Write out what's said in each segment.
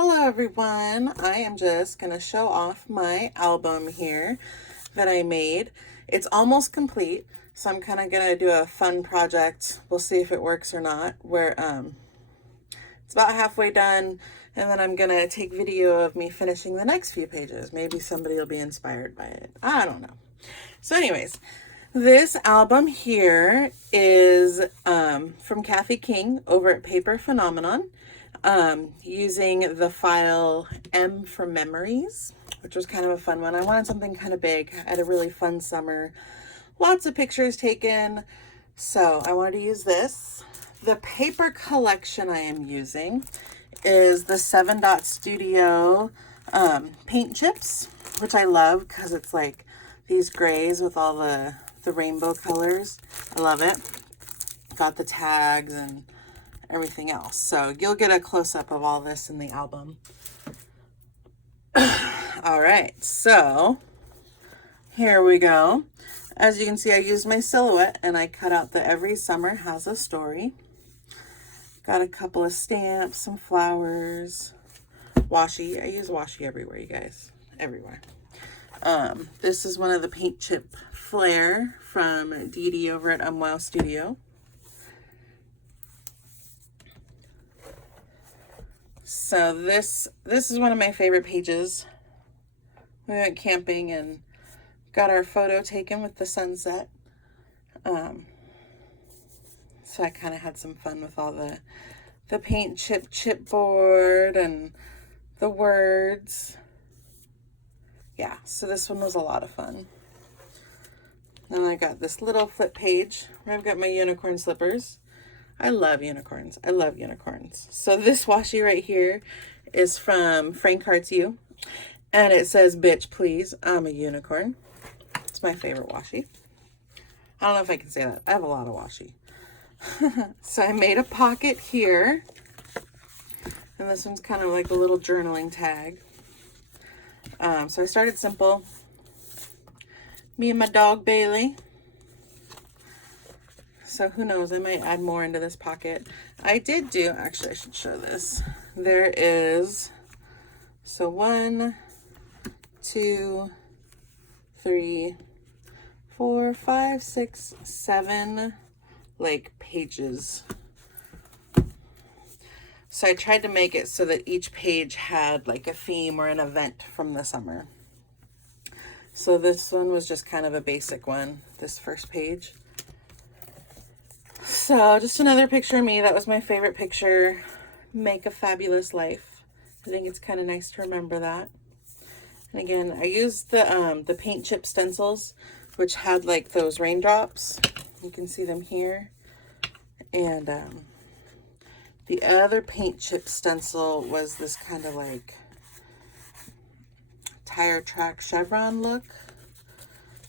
Hello everyone, I am just going to show off my album here that I made. It's almost complete, so I'm kind of going to do a fun project. We'll see if it works or not, where it's about halfway done, and then I'm going to take video of me finishing the next few pages. Maybe somebody will be inspired by it. I don't know. So anyways, this album here is from Kathy King over at Paper Phenomenon. Using the file M for Memories, which was kind of a fun one. I wanted something kind of big. I had a really fun summer, lots of pictures taken, so I wanted to use this. The paper collection I am using is the 7 Dot Studio paint chips, which I love because it's like these grays with all the rainbow colors. I love it. Got the tags and everything else. So you'll get a close-up of all this in the album. All right, so here we go. As you can see, I used my silhouette and I cut out the Every Summer Has a Story. Got a couple of stamps, some flowers, washi. I use washi everywhere, you guys, everywhere. This is one of the paint chip Flair from Dee Dee over at UmWowStudio. So this is one of my favorite pages. We went camping and got our photo taken with the sunset. So I kind of had some fun with all the paint chipboard and the words. Yeah, so this one was a lot of fun. Then I got this little flip page where I've got my unicorn slippers. I love unicorns. I love unicorns. So this washi right here is from Frank Hearts You. And it says, "Bitch, please, I'm a unicorn." It's my favorite washi. I don't know if I can say that. I have a lot of washi. So I made a pocket here. And this one's kind of like a little journaling tag. So I started simple. Me and my dog, Bailey. So who knows, I might add more into this pocket. I did do, actually I should show this. There is, so 1, 2, 3, 4, 5, 6, 7, like pages. So I tried to make it so that each page had like a theme or an event from the summer. So this one was just kind of a basic one, this first page. So just another picture of me. That was my favorite picture. Make a fabulous life. I think it's kind of nice to remember that. And again, I used the paint chip stencils, which had like those raindrops. You can see them here. And the other paint chip stencil was this kind of like tire track chevron look.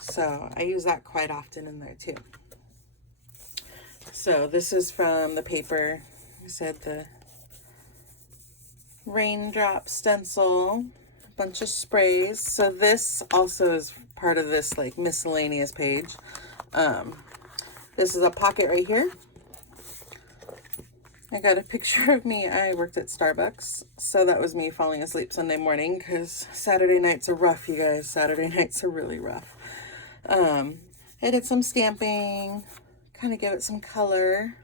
So I use that quite often in there too. So this is from the paper, I said the raindrop stencil, a bunch of sprays. So this also is part of this like miscellaneous page. This is a pocket right here. I got a picture of me. I worked at Starbucks. So that was me falling asleep Sunday morning because Saturday nights are rough, you guys. Saturday nights are really rough. I did some stamping. Kind of give it some color.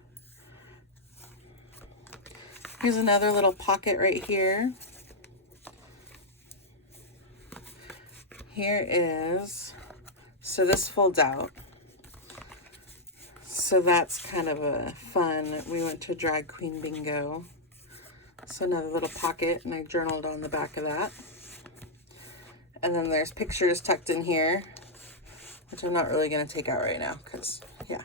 Here's another little pocket right here. Here is, so this folds out. So that's kind of a fun, we went to drag queen bingo. So another little pocket, and I journaled on the back of that. And then there's pictures tucked in here, which I'm not really going to take out right now because, yeah.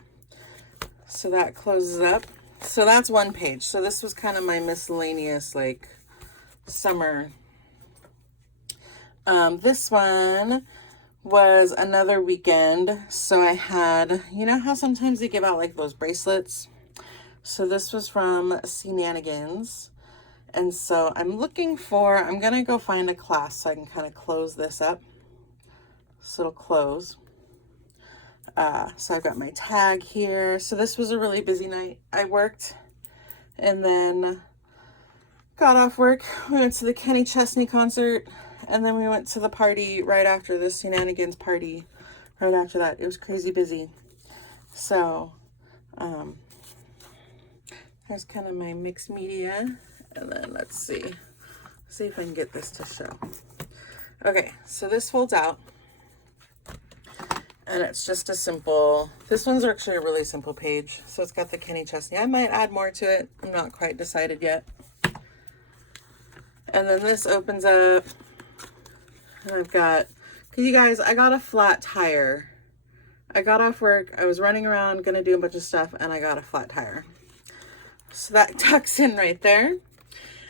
So that closes up. So that's one page. So this was kind of my miscellaneous, like, summer. This one was another weekend. So I had, you know how sometimes they give out, like, those bracelets? So this was from Shenanigans. And so I'm looking for, I'm going to go find a class so I can kind of close this up. So it'll close. So I've got my tag here. So this was a really busy night. I worked and then got off work, we went to the Kenny Chesney concert, and then we went to the party right after the Shenanigans party. Right after that, it was crazy busy. So, here's kind of my mixed media, and then let's see if I can get this to show. Okay, so this folds out, and it's just a simple, this one's actually a really simple page. So it's got the Kenny Chesney. I might add more to it. I'm not quite decided yet. And then this opens up, and I've got, because you guys, I got a flat tire. I got off work, I was running around, gonna do a bunch of stuff, and I got a flat tire. So that tucks in right there.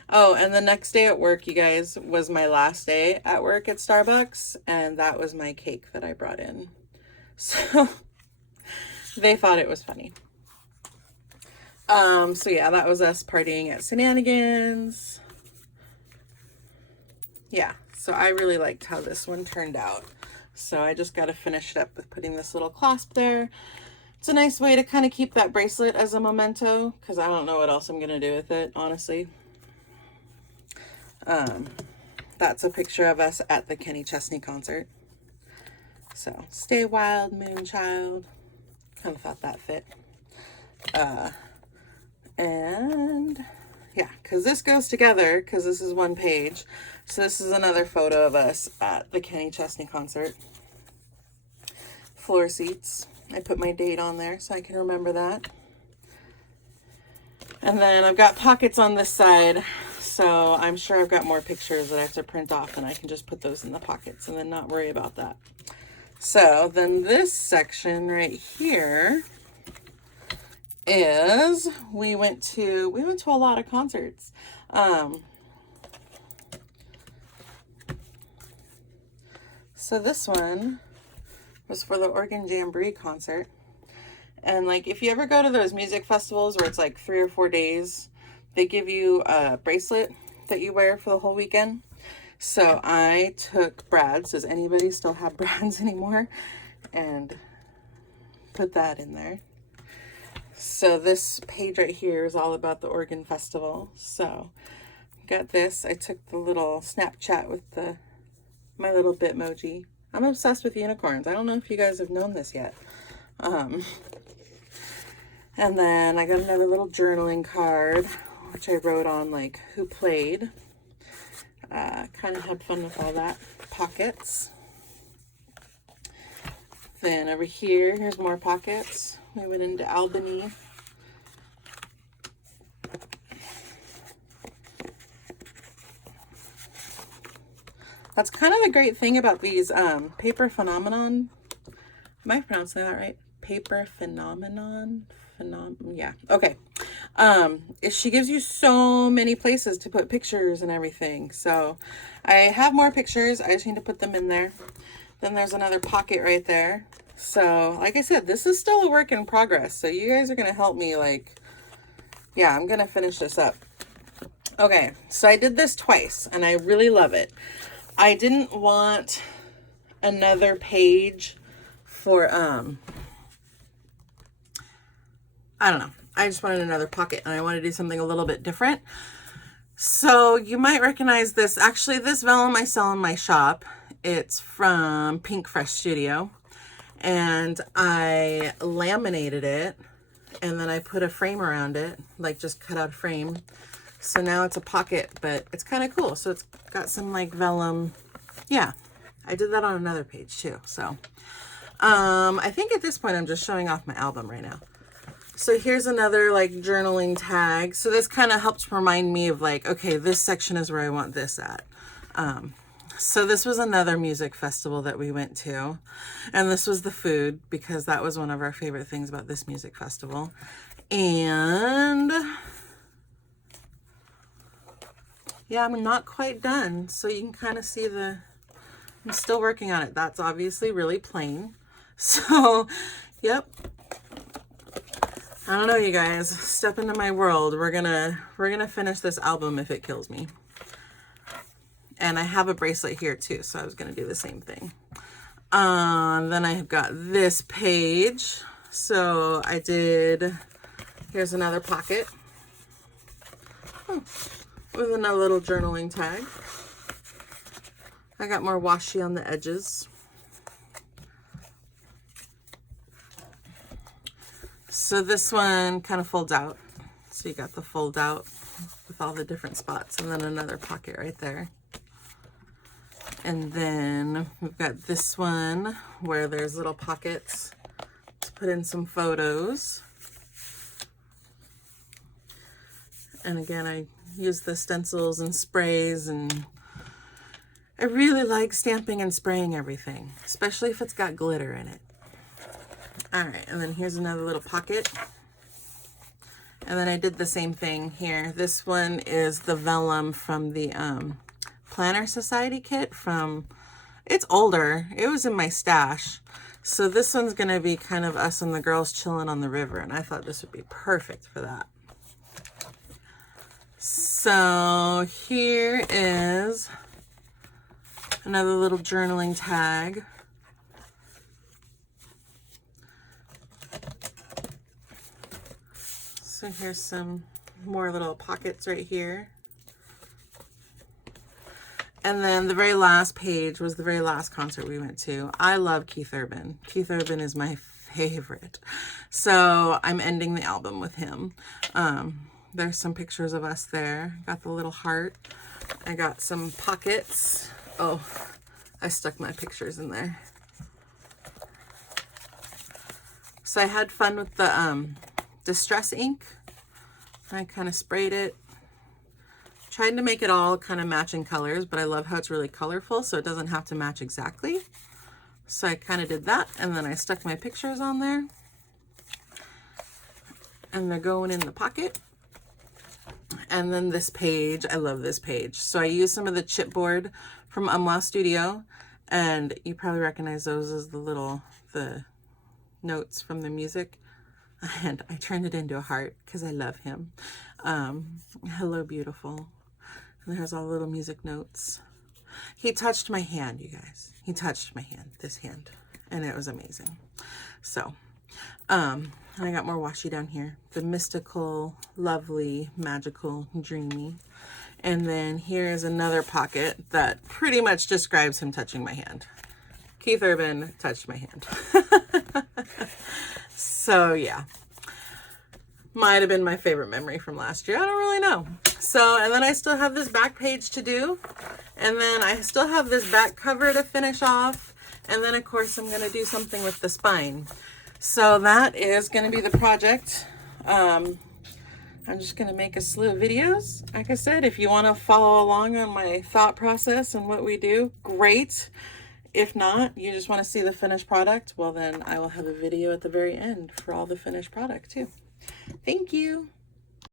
Oh, and the next day at work, you guys, was my last day at work at Starbucks, and that was my cake that I brought in. So they thought it was funny. So yeah, that was us partying at Shenanigans. Yeah, so I really liked how this one turned out. So I just got to finish it up with putting this little clasp there. It's a nice way to kind of keep that bracelet as a memento, because I don't know what else I'm going to do with it, honestly. That's a picture of us at the Kenny Chesney concert. So, stay wild, moonchild. Kind of thought that fit. And yeah, because this goes together, because this is one page. So this is another photo of us at the Kenny Chesney concert. Floor seats. I put my date on there so I can remember that. And then I've got pockets on this side. So I'm sure I've got more pictures that I have to print off, and I can just put those in the pockets and then not worry about that. So then this section right here is, we went to a lot of concerts. So this one was for the Oregon Jamboree concert. And like, if you ever go to those music festivals where it's like 3 or 4 days, they give you a bracelet that you wear for the whole weekend. So I took Brad's. Does anybody still have Brad's anymore? And put that in there. So this page right here is all about the Oregon Festival. So got this. I took the little Snapchat with my little Bitmoji. I'm obsessed with unicorns. I don't know if you guys have known this yet. And then I got another little journaling card, which I wrote on like who played. Kind of had fun with all that. Pockets. Then over here, here's more pockets. We went into Albany. That's kind of the great thing about these Paper Phenomenon. Am I pronouncing that right? Paper Phenomenon? Yeah, okay. She gives you so many places to put pictures and everything. So I have more pictures. I just need to put them in there. Then there's another pocket right there. So like I said, this is still a work in progress. So you guys are going to help me, like, yeah, I'm going to finish this up. Okay, so I did this twice and I really love it. I didn't want another page for, I don't know. I just wanted another pocket and I want to do something a little bit different. So you might recognize this. Actually, this vellum I sell in my shop. It's from Pink Fresh Studio. And I laminated it and then I put a frame around it, like just cut out a frame. So now it's a pocket, but it's kind of cool. So it's got some like vellum. Yeah, I did that on another page too. So I think at this point I'm just showing off my album right now. So here's another like journaling tag. So this kind of helps remind me of like, okay, this section is where I want this at. So this was another music festival that we went to. And this was the food, because that was one of our favorite things about this music festival. And yeah, I'm not quite done. So you can kind of see I'm still working on it. That's obviously really plain. So, yep. I don't know, you guys. Step into my world. We're gonna finish this album if it kills me. And I have a bracelet here too, so I was gonna do the same thing. Then I've got this page. So here's another pocket. Oh, with another little journaling tag. I got more washi on the edges. So this one kind of folds out. So you got the fold out with all the different spots, and then another pocket right there. And then we've got this one where there's little pockets to put in some photos. And again, I use the stencils and sprays, and I really like stamping and spraying everything, especially if it's got glitter in it. All right, and then here's another little pocket. And then I did the same thing here. This one is the vellum from the Planner Society kit from, it's older. It was in my stash. So this one's gonna be kind of us and the girls chilling on the river, and I thought this would be perfect for that. So here is another little journaling tag. So here's some more little pockets right here. And then the very last page was the very last concert we went to. I love Keith Urban. Keith Urban is my favorite. So I'm ending the album with him. There's some pictures of us there. Got the little heart. I got some pockets. Oh, I stuck my pictures in there. So I had fun with the Distress ink. I kind of sprayed it. Tried to make it all kind of matching colors, but I love how it's really colorful, so it doesn't have to match exactly. So I kind of did that, and then I stuck my pictures on there. And they're going in the pocket. And then this page, I love this page. So I used some of the chipboard from UmWowStudio, and you probably recognize those as the notes from the music. And I turned it into a heart because I love him. Hello, beautiful. And there's all the little music notes. He touched my hand, you guys. He touched my hand, this hand, and it was amazing. So, and I got more washi down here. The mystical, lovely, magical, dreamy. And then here's another pocket that pretty much describes him touching my hand. Keith Urban touched my hand. So yeah, might have been my favorite memory from last year. I don't really know. So, and then I still have this back page to do. And then I still have this back cover to finish off. And then of course I'm going to do something with the spine. So that is going to be the project. I'm just going to make a slew of videos. Like I said, if you want to follow along on my thought process and what we do, great. If not, you just want to see the finished product, well then I will have a video at the very end for all the finished product too. Thank you.